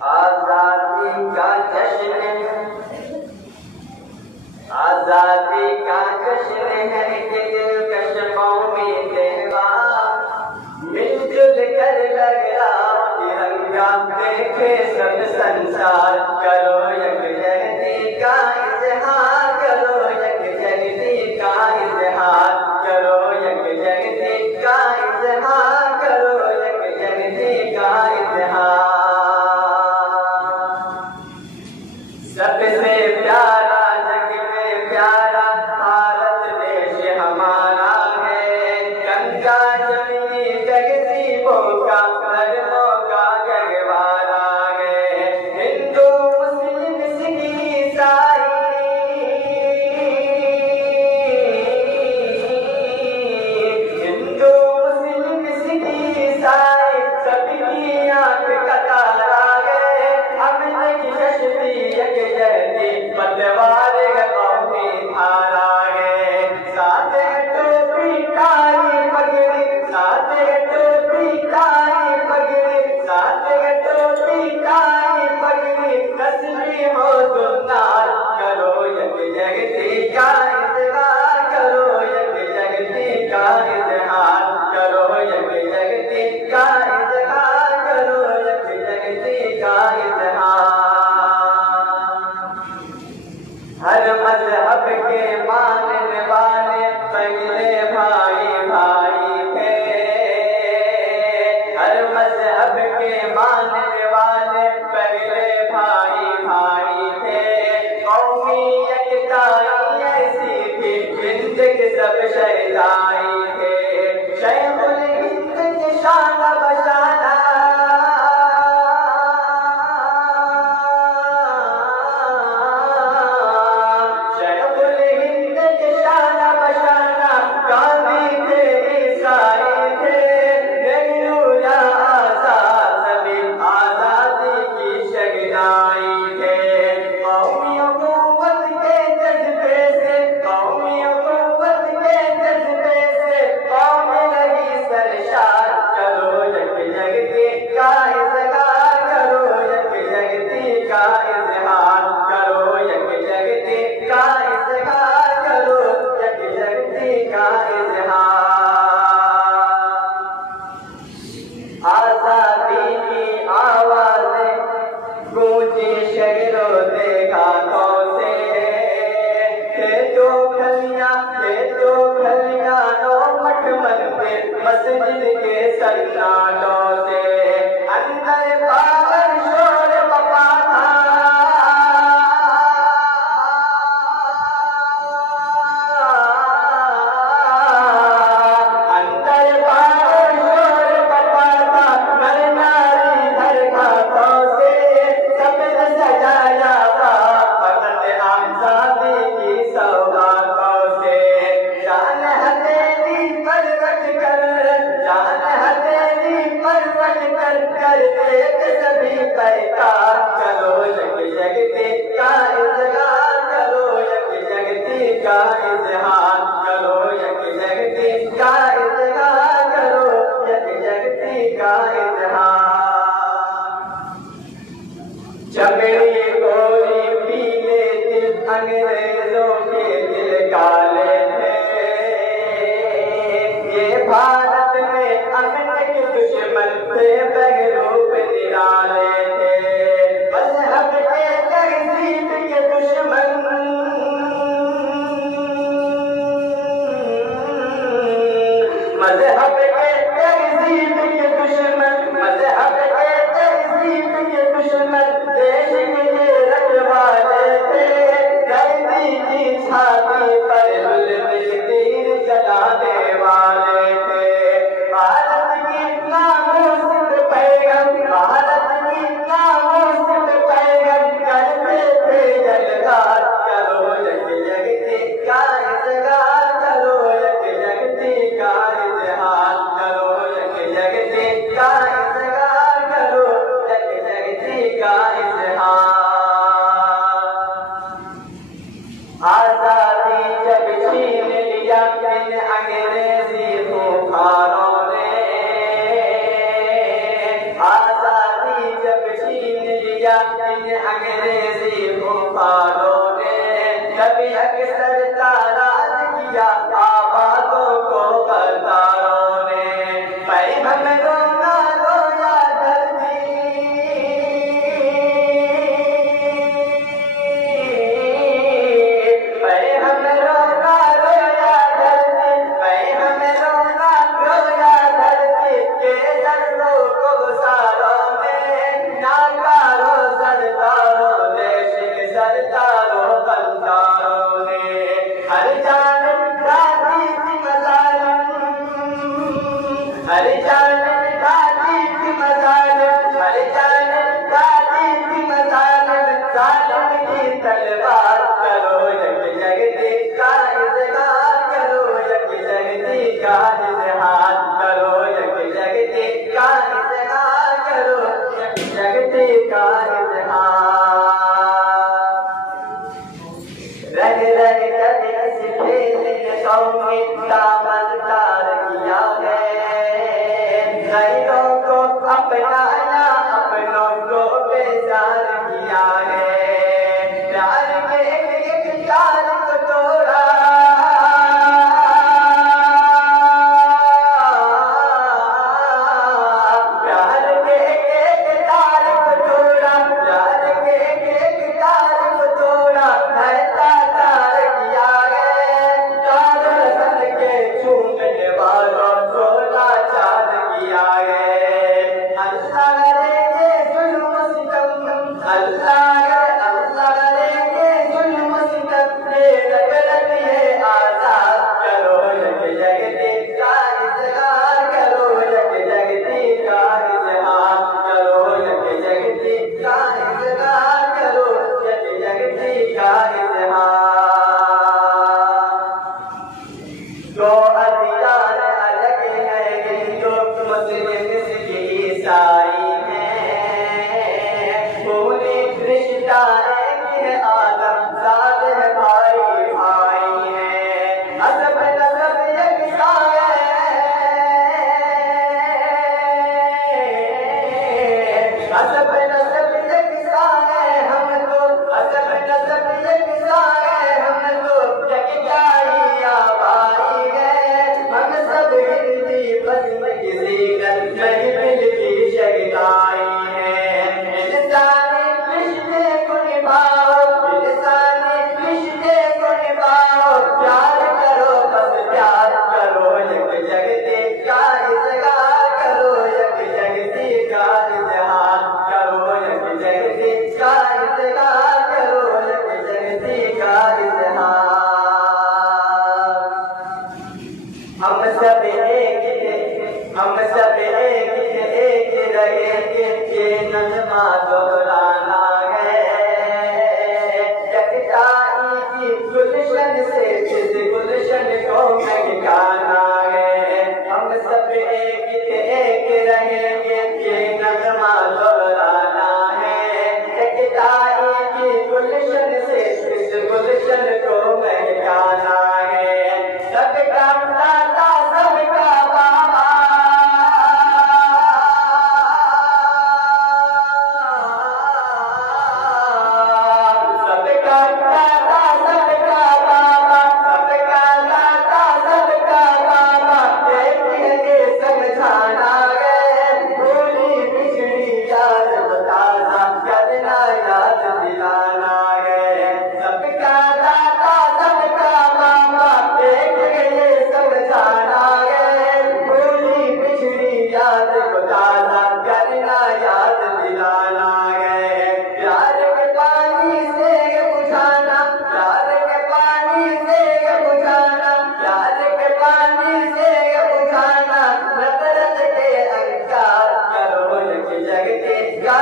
आजादी का जश्न, आजादी का जश्न है कि दिलकश कौमी त्योहार, मिलजुल कर लगा तिरंगा देखे सब संसार। करो यकजहती का इजहार, करो यकजहती का इजहार, करो यकजहती का इजहार, करो यकजहती का इजहार। सबसे प्यारा जग में प्यारा भारत देश हमारा है, गंगा जमुनी तहजीबों का धर्मों का गहवारा है। हिंदू मुस्लिम सिख ईसाई हिंदू मुस्लिम सिख ईसाई सबकी आंख का तारा है। हमने की शक्ति यकजहती पतवार कौमी धारा है। साथ टोपी काली पगड़ी, साथ टोपी काली पगड़ी, साथ टोपी काली पगड़ी, तस्बीह हो सुन्नार। करो यकजहती का इजहार, करो यकजहती का इजहार, करो यकजहती का इजहार, करो यकजहती का इजहार। हर मजहब के मानने वाले पहले भाई भाई थे, हर मजहब के मानने वाले पहले भाई भाई थे। कौमी एकताई ऐसी थी हिंद के सब शहदाई थे। शैखुल हिंद के शान बशाना, आजादी की आवाज़ें गूंजी शहरों देहातों से। खेतों खलियां नो मठ मंदिर मस्जिद के सन्नाटों से। अंदर बाहर शोर बपा था, अंदर बाहर शोर बपा था। नर नारी घर घाटों से सबने सजाया था फकत आजादी की सौगातों से। जान हथेली पर रख कर, जान हथेली पर रख कर कर देख सभी पैकार। करो यकजहती का इजहार, करो यकजहती का इजहार, करो यकजहती का इजहार, करो यकजहती का इजहार। चमड़ी गोरी पीले दिल अंग्रेजों के दिल काले थे। ये भारत में अमन के दुश्मन थे, बहरूप निराले थे। मजहब के तहजीब के दुश्मन, मजहब के तहजीब के दुश्मन, मजहब के तहजीब के दुश्मन देश के ये रखवाले थे। कैदी किया इन अंग्रेजी कुफारों ने, कभी अक्सर ताराज किया आबादों को गद्दारों ने। पैगंबरों ना रोया धरती, पैगंबरों ना रोया धरती, पैगंबरों ना रोया धरती के जन्नों को गुसारों में, नाकारों सरदारों देश के सरदारों बंदारों ने। हर जानब दादी थी मजालिम, हर जानब दादी थी मजालिम, हर जानब दादी थी मजालिम। जालिम की तलवार करो यक जगती का इज़हार, करो यक जगती का इज़हार, करो यक जगती का इज़हार, करो यक जगती का इज़हार। रग रग कर इस खेल ने कौमी दामन तार किया है, गैरों को अपनाया अपनों को बेजार किया है। प्यार के एक तार को तोड़ा, प्यार के एक तार को तोड़ा, प्यार के एक तार को तोड़ा, ऐसा तार किया है। तारों सन के झूमने वालों को लाचार किया है। अल्लाह करेंगे जुल्म सितम, अल्लाह करेंगे जुल्म सितम, लग रही आजाद, करो यक जगती का इज़हार, करो यक जगती का इज़हार, करो यक जगती का इज़हार, करो यक जगती का इज़हार। दो अदियान अलग है, हिंदू मुस्लिम सिख ईसाई है, पूरी रिश्ता एक है, आदम जात है, भाई भाई है। अजब नजब यकसा है, अजब नजब यकसा है, हम तो अजब नजब यकसा है, हम तो यकजाई आबाई है। हम सब हिंदी बन किसी कर नहीं मिलती शगनाई है। इंसानी रिश्ते को निभाओ, इंसानी रिश्ते को निभाओ, प्यार करो बस प्यार करो, यक जगती का इज़हार, करो यक जगती का इज़हार, करो यक जगती का इज़हार, करो यक जगती का इज़हार। हम सब एक थे, हम सब एक थे, एक रहेंगे, ये नज़्मा दोहराना है। यकताई की गुलशन से इस गुलशन को महकाना है। हम सब एक थे, एक रहेंगे, ये नज़्मा दोहराना है। यकताई की गुलशन से इस गुलशन को महकाना है। सबका दाता सबका बाबा, सबका दाता सबका बाबा, सबका दाता सबका बाबा, एक है ये समझाना है। भूली बिछड़ी याद बताना, करना याद दिलाना है। सबका दाता सबका बाबा, एक है ये समझाना है। भूली बिछड़ी याद बताना, करना याद दिलाना है। प्यार के पानी से बुझाना, प्यार के पानी से बुझाना, प्यार के पानी से बुझाना, नफरत के अंगार, करो यक जगती का